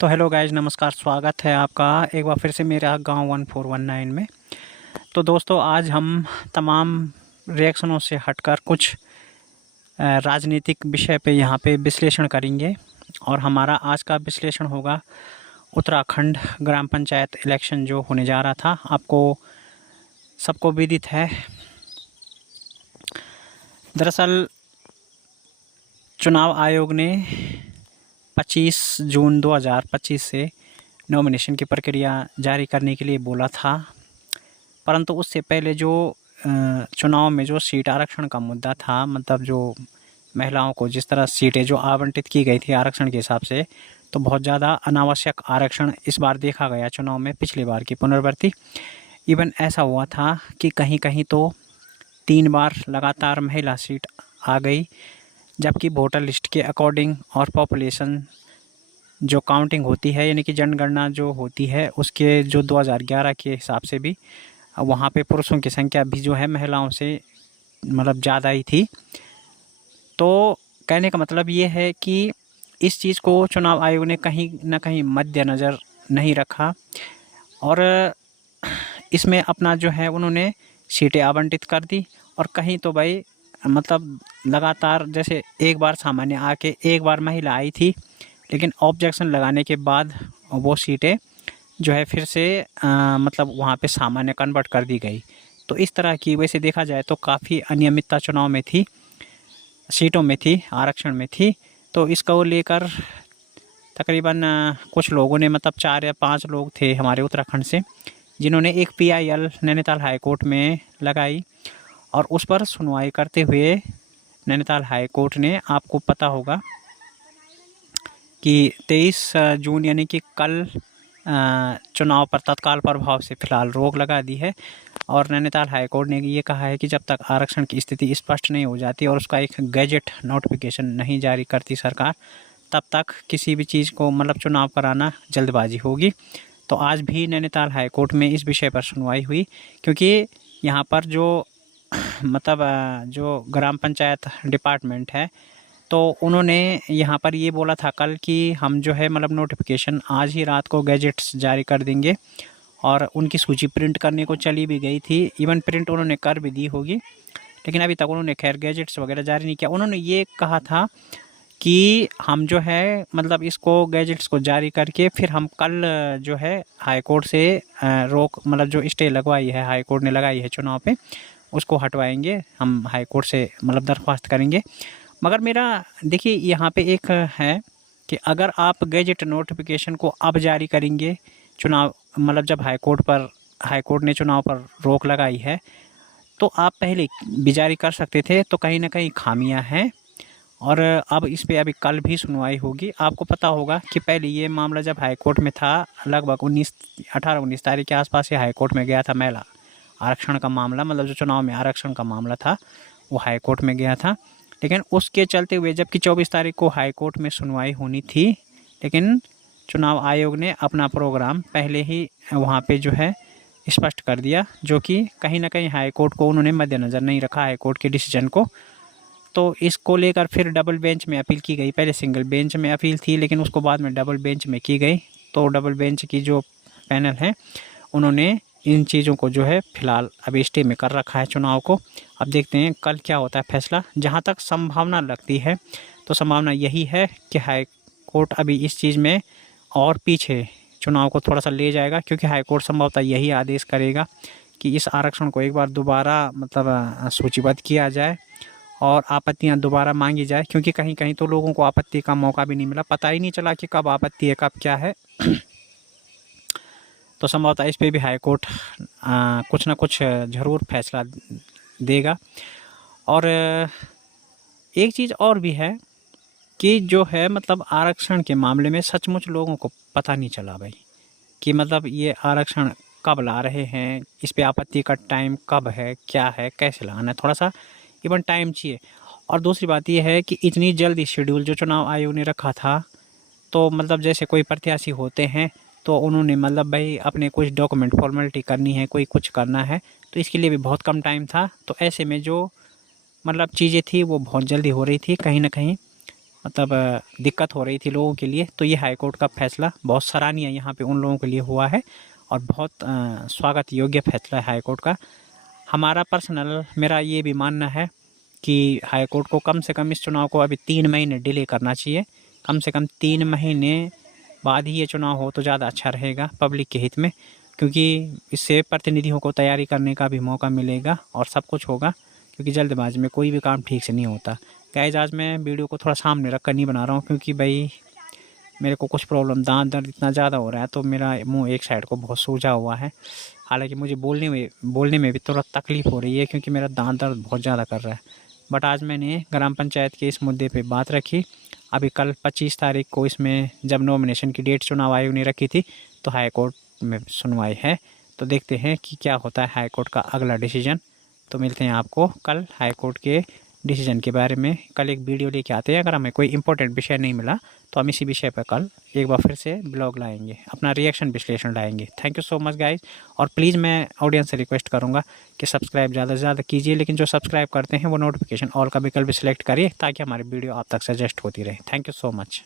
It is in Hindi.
तो हेलो गाइज, नमस्कार। स्वागत है आपका एक बार फिर से मेरा गांव 1419 में। तो दोस्तों, आज हम तमाम रिएक्शनों से हटकर कुछ राजनीतिक विषय पे यहाँ पे विश्लेषण करेंगे। और हमारा आज का विश्लेषण होगा उत्तराखंड ग्राम पंचायत इलेक्शन जो होने जा रहा था। आपको सबको विदित है, दरअसल चुनाव आयोग ने 25 जून 2025 से नॉमिनेशन की प्रक्रिया जारी करने के लिए बोला था, परंतु उससे पहले जो चुनाव में जो सीट आरक्षण का मुद्दा था, मतलब जो महिलाओं को जिस तरह सीटें जो आवंटित की गई थी आरक्षण के हिसाब से, तो बहुत ज़्यादा अनावश्यक आरक्षण इस बार देखा गया चुनाव में, पिछली बार की पुनरावृत्ति। इवन ऐसा हुआ था कि कहीं कहीं तो 3 बार लगातार महिला सीट आ गई, जबकि वोटर लिस्ट के अकॉर्डिंग और पॉपुलेशन जो काउंटिंग होती है, यानी कि जनगणना जो होती है, उसके जो 2011 के हिसाब से भी वहाँ पे पुरुषों की संख्या भी जो है महिलाओं से मतलब ज़्यादा ही थी। तो कहने का मतलब ये है कि इस चीज़ को चुनाव आयोग ने कहीं ना कहीं मद्देनज़र नहीं रखा और इसमें अपना जो है उन्होंने सीटें आवंटित कर दी। और कहीं तो भाई मतलब लगातार जैसे एक बार सामान्य आके एक बार महिला आई थी, लेकिन ऑब्जेक्शन लगाने के बाद वो सीटें जो है फिर से मतलब वहाँ पे सामान्य कन्वर्ट कर दी गई। तो इस तरह की वैसे देखा जाए तो काफ़ी अनियमितता चुनाव में थी, सीटों में थी, आरक्षण में थी। तो इसको लेकर तकरीबन कुछ लोगों ने, मतलब 4 या 5 लोग थे हमारे उत्तराखंड से, जिन्होंने एक PIL नैनीताल हाई कोर्ट में लगाई। और उस पर सुनवाई करते हुए नैनीताल हाई कोर्ट ने, आपको पता होगा कि 23 जून यानी कि कल चुनाव पर तत्काल प्रभाव से फ़िलहाल रोक लगा दी है। और नैनीताल हाई कोर्ट ने ये कहा है कि जब तक आरक्षण की स्थिति स्पष्ट नहीं हो जाती और उसका एक गैजेट नोटिफिकेशन नहीं जारी करती सरकार, तब तक किसी भी चीज़ को मतलब चुनाव कराना जल्दबाजी होगी। तो आज भी नैनीताल हाई कोर्ट में इस विषय पर सुनवाई हुई, क्योंकि यहाँ पर जो मतलब जो ग्राम पंचायत डिपार्टमेंट है, तो उन्होंने यहाँ पर ये बोला था कल कि हम जो है मतलब नोटिफिकेशन आज ही रात को गैजेट्स जारी कर देंगे। और उनकी सूची प्रिंट करने को चली भी गई थी, इवन प्रिंट उन्होंने कर भी दी होगी, लेकिन अभी तक उन्होंने खैर गैजेट्स वगैरह जारी नहीं किया। उन्होंने ये कहा था कि हम जो है मतलब इसको गैजेट्स को जारी करके फिर हम कल जो है हाई कोर्ट से रोक, मतलब जो स्टे लगवाई है हाई कोर्ट ने लगाई है चुनाव पे, उसको हटवाएंगे। हम हाई कोर्ट से मतलब दरख्वास्त करेंगे। मगर मेरा देखिए यहाँ पे एक है कि अगर आप गैजेट नोटिफिकेशन को अब जारी करेंगे चुनाव, मतलब जब हाई कोर्ट ने चुनाव पर रोक लगाई है, तो आप पहले भी जारी कर सकते थे। तो कहीं ना कहीं खामियां हैं और अब इस पे अभी कल भी सुनवाई होगी। आपको पता होगा कि पहले ये मामला जब हाई कोर्ट में था, लगभग 18-19 तारीख के आसपास ये हाई कोर्ट में गया था महिला आरक्षण का मामला, मतलब जो चुनाव में आरक्षण का मामला था वो हाई कोर्ट में गया था। लेकिन उसके चलते हुए जबकि 24 तारीख को हाई कोर्ट में सुनवाई होनी थी, लेकिन चुनाव आयोग ने अपना प्रोग्राम पहले ही वहाँ पे जो है स्पष्ट कर दिया, जो कि कहीं ना कहीं हाई कोर्ट को उन्होंने मद्देनज़र नहीं रखा, हाई कोर्ट के डिसीजन को। तो इसको लेकर फिर डबल बेंच में अपील की गई। पहले सिंगल बेंच में अपील थी, लेकिन उसको बाद में डबल बेंच में की गई। तो डबल बेंच की जो पैनल है उन्होंने इन चीज़ों को जो है फ़िलहाल अभी स्टे में कर रखा है चुनाव को। अब देखते हैं कल क्या होता है फैसला। जहां तक संभावना लगती है, तो संभावना यही है कि हाई कोर्ट अभी इस चीज़ में और पीछे चुनाव को थोड़ा सा ले जाएगा, क्योंकि हाई कोर्ट संभवतः यही आदेश करेगा कि इस आरक्षण को एक बार दोबारा मतलब सूचीबद्ध किया जाए और आपत्तियां दोबारा मांगी जाए, क्योंकि कहीं कहीं तो लोगों को आपत्ति का मौका भी नहीं मिला, पता ही नहीं चला कि कब आपत्ति है कब क्या है। तो संभवतः इस पे भी हाई कोर्ट कुछ ना कुछ ज़रूर फैसला देगा। और एक चीज़ और भी है कि जो है मतलब आरक्षण के मामले में सचमुच लोगों को पता नहीं चला भाई कि मतलब ये आरक्षण कब ला रहे हैं, इस पे आपत्ति का टाइम कब है, क्या है, कैसे लाना है, थोड़ा सा इवन टाइम चाहिए। और दूसरी बात ये है कि इतनी जल्दी शेड्यूल जो चुनाव आयोग ने रखा था, तो मतलब जैसे कोई प्रत्याशी होते हैं तो उन्होंने मतलब भाई अपने कुछ डॉक्यूमेंट फॉर्मेलिटी करनी है, कोई कुछ करना है, तो इसके लिए भी बहुत कम टाइम था। तो ऐसे में जो मतलब चीज़ें थी वो बहुत जल्दी हो रही थी कहीं ना कहीं। मतलब दिक्कत हो रही थी लोगों के लिए। तो ये हाई कोर्ट का फैसला बहुत सराहनीय यहाँ पे उन लोगों के लिए हुआ है और बहुत स्वागत योग्य फैसला है हाई कोर्ट का। हमारा पर्सनल मेरा ये भी मानना है कि हाई कोर्ट को कम से कम इस चुनाव को अभी 3 महीने डिले करना चाहिए। कम से कम 3 महीने बाद ही ये चुनाव हो तो ज़्यादा अच्छा रहेगा पब्लिक के हित में, क्योंकि इससे प्रतिनिधियों को तैयारी करने का भी मौका मिलेगा और सब कुछ होगा, क्योंकि जल्दबाजी में कोई भी काम ठीक से नहीं होता। गाइस, आज मैं वीडियो को थोड़ा सामने रख कर नहीं बना रहा हूँ, क्योंकि भाई मेरे को कुछ प्रॉब्लम, दांत दर्द इतना ज़्यादा हो रहा है तो मेरा मुंह एक साइड को बहुत सूजा हुआ है। हालांकि मुझे बोलने में भी थोड़ा तकलीफ़ हो रही है, क्योंकि मेरा दांत दर्द बहुत ज़्यादा कर रहा है। बट आज मैंने ग्राम पंचायत के इस मुद्दे पे बात रखी। अभी कल 25 तारीख को इसमें जब नॉमिनेशन की डेट चुनाव आयोग ने रखी थी तो हाई कोर्ट में सुनवाई है। तो देखते हैं कि क्या होता है हाई कोर्ट का अगला डिसीजन। तो मिलते हैं आपको कल हाई कोर्ट के डिसीजन के बारे में। कल एक वीडियो लेके आते हैं। अगर हमें कोई इंपॉर्टेंट विषय नहीं मिला तो हम इसी विषय पर कल एक बार फिर से ब्लॉग लाएंगे, अपना रिएक्शन विश्लेषण लाएंगे। Thank you so much guys. और प्लीज़ मैं ऑडियंस से रिक्वेस्ट करूंगा कि सब्सक्राइब ज़्यादा से ज़्यादा कीजिए, लेकिन जो सब्सक्राइब करते हैं वो नोटिफिकेशन ऑल का विकल्प भी सिलेक्ट करिए ताकि हमारी वीडियो आप तक सजेस्ट होती रहे। Thank you so much.